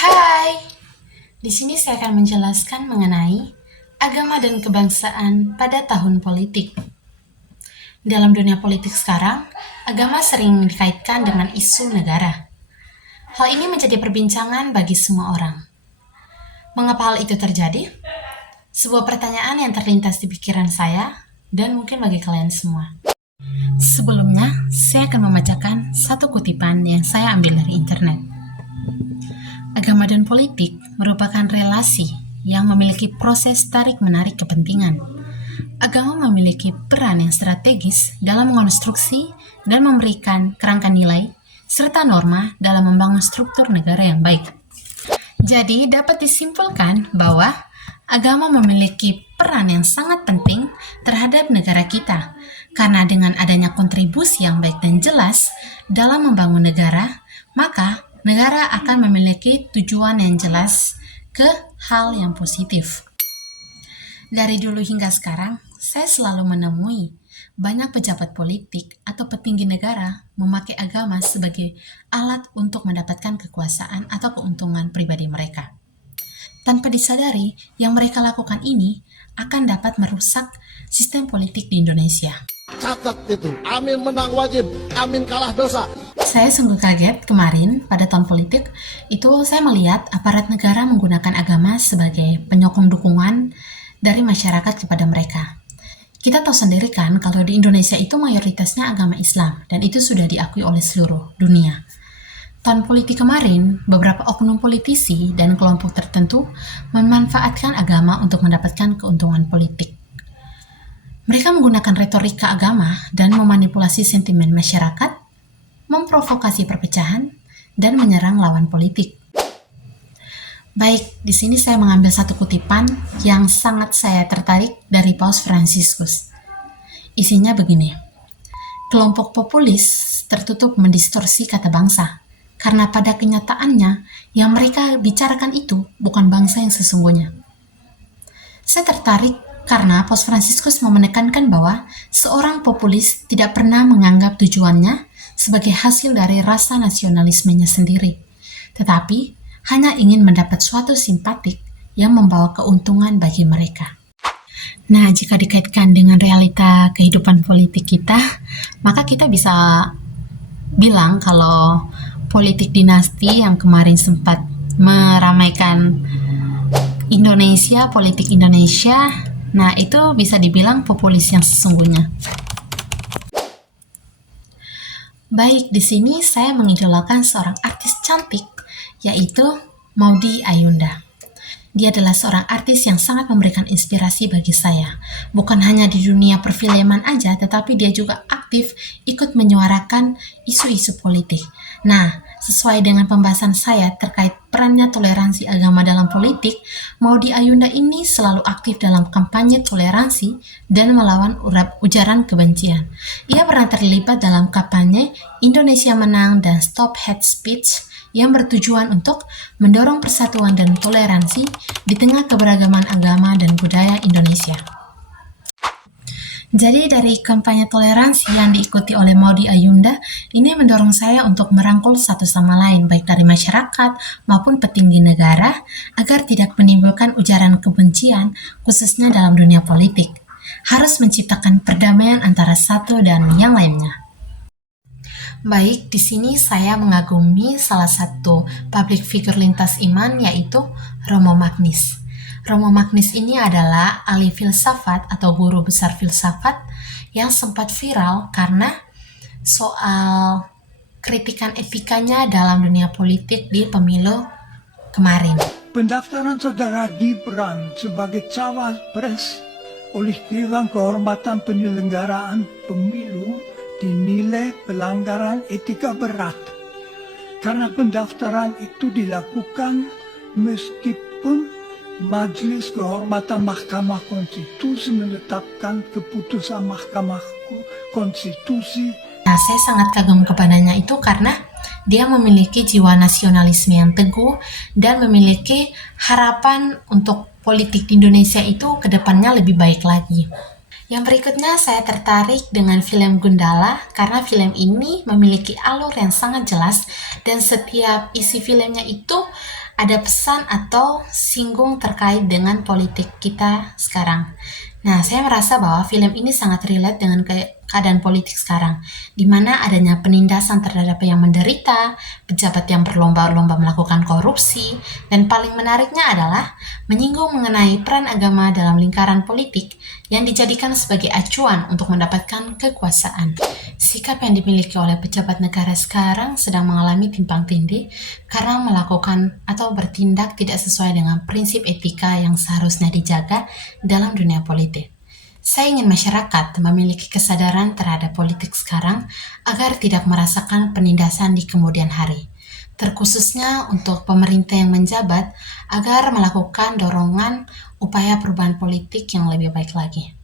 Hai, di sini saya akan menjelaskan mengenai agama dan kebangsaan pada tahun politik. Dalam dunia politik sekarang, agama sering dikaitkan dengan isu negara. Hal ini menjadi perbincangan bagi semua orang. Mengapa hal itu terjadi? Sebuah pertanyaan yang terlintas di pikiran saya dan mungkin bagi kalian semua. Sebelumnya, saya akan membacakan satu kutipan yang saya ambil dari internet. Agama dan politik merupakan relasi yang memiliki proses tarik-menarik kepentingan. Agama memiliki peran yang strategis dalam mengonstruksi dan memberikan kerangka nilai serta norma dalam membangun struktur negara yang baik. Jadi, dapat disimpulkan bahwa agama memiliki peran yang sangat penting terhadap negara kita, karena dengan adanya kontribusi yang baik dan jelas dalam membangun negara, maka negara akan memiliki tujuan yang jelas ke hal yang positif. Dari dulu hingga sekarang, saya selalu menemui banyak pejabat politik atau petinggi negara memakai agama sebagai alat untuk mendapatkan kekuasaan atau keuntungan pribadi mereka. Tanpa disadari, yang mereka lakukan ini akan dapat merusak sistem politik di Indonesia. Catat itu, amin menang wajib, amin kalah dosa. Saya sungguh kaget kemarin pada tahun politik itu saya melihat aparat negara menggunakan agama sebagai penyokong dukungan dari masyarakat kepada mereka. Kita tahu sendiri kan kalau di Indonesia itu mayoritasnya agama Islam dan itu sudah diakui oleh seluruh dunia. Tahun politik kemarin, beberapa oknum politisi dan kelompok tertentu memanfaatkan agama untuk mendapatkan keuntungan politik. Mereka menggunakan retorika agama dan memanipulasi sentimen masyarakat, memprovokasi perpecahan, dan menyerang lawan politik. Baik, di sini saya mengambil satu kutipan yang sangat saya tertarik dari Paus Fransiskus. Isinya begini, kelompok populis tertutup mendistorsi kata bangsa, karena pada kenyataannya yang mereka bicarakan itu bukan bangsa yang sesungguhnya. Saya tertarik karena Paus Fransiskus mau menekankan bahwa seorang populis tidak pernah menganggap tujuannya sebagai hasil dari rasa nasionalismenya sendiri, tetapi hanya ingin mendapat suatu simpatik yang membawa keuntungan bagi mereka. Nah, jika dikaitkan dengan realita kehidupan politik kita, maka kita bisa bilang kalau politik dinasti yang kemarin sempat meramaikan Indonesia, politik Indonesia, nah itu bisa dibilang populis yang sesungguhnya. Baik, di sini saya mengidolakan seorang artis cantik, yaitu Maudy Ayunda. Dia adalah seorang artis yang sangat memberikan inspirasi bagi saya. Bukan hanya di dunia perfilman aja, tetapi dia juga aktif ikut menyuarakan isu-isu politik. Nah, sesuai dengan pembahasan saya terkait perannya toleransi agama dalam politik, Maudy Ayunda ini selalu aktif dalam kampanye toleransi dan melawan ujaran kebencian. Ia pernah terlibat dalam kampanye Indonesia Menang dan Stop Hate Speech yang bertujuan untuk mendorong persatuan dan toleransi di tengah keberagaman agama dan budaya Indonesia. Jadi dari kampanye toleransi yang diikuti oleh Maudy Ayunda, ini mendorong saya untuk merangkul satu sama lain, baik dari masyarakat maupun petinggi negara, agar tidak menimbulkan ujaran kebencian, khususnya dalam dunia politik. Harus menciptakan perdamaian antara satu dan yang lainnya. Baik, di sini saya mengagumi salah satu public figure lintas iman, yaitu Romo Magnis. Romo Magnis ini adalah ahli filsafat atau guru besar filsafat yang sempat viral karena soal kritikan etikanya dalam dunia politik di pemilu kemarin. Pendaftaran saudara Gibran sebagai cawapres oleh Dewan Kehormatan Penyelenggaraan Pemilu dinilai pelanggaran etika berat karena pendaftaran itu dilakukan meskipun Majelis Kehormatan Mahkamah Konstitusi menetapkan keputusan Mahkamah Konstitusi. Nah, saya sangat kagum kepadanya itu karena dia memiliki jiwa nasionalisme yang teguh dan memiliki harapan untuk politik di Indonesia itu ke depannya lebih baik lagi. Yang berikutnya saya tertarik dengan film Gundala karena film ini memiliki alur yang sangat jelas dan setiap isi filmnya itu ada pesan atau singgung terkait dengan politik kita sekarang. Nah, saya merasa bahwa film ini sangat relate dengan keadaan politik sekarang, di mana adanya penindasan terhadap yang menderita, pejabat yang berlomba-lomba melakukan korupsi, dan paling menariknya adalah menyinggung mengenai peran agama dalam lingkaran politik yang dijadikan sebagai acuan untuk mendapatkan kekuasaan. Sikap yang dimiliki oleh pejabat negara sekarang sedang mengalami timpang tindih karena melakukan atau bertindak tidak sesuai dengan prinsip etika yang seharusnya dijaga dalam dunia politik. Saya ingin masyarakat memiliki kesadaran terhadap politik sekarang agar tidak merasakan penindasan di kemudian hari, terkhususnya untuk pemerintah yang menjabat agar melakukan dorongan upaya perubahan politik yang lebih baik lagi.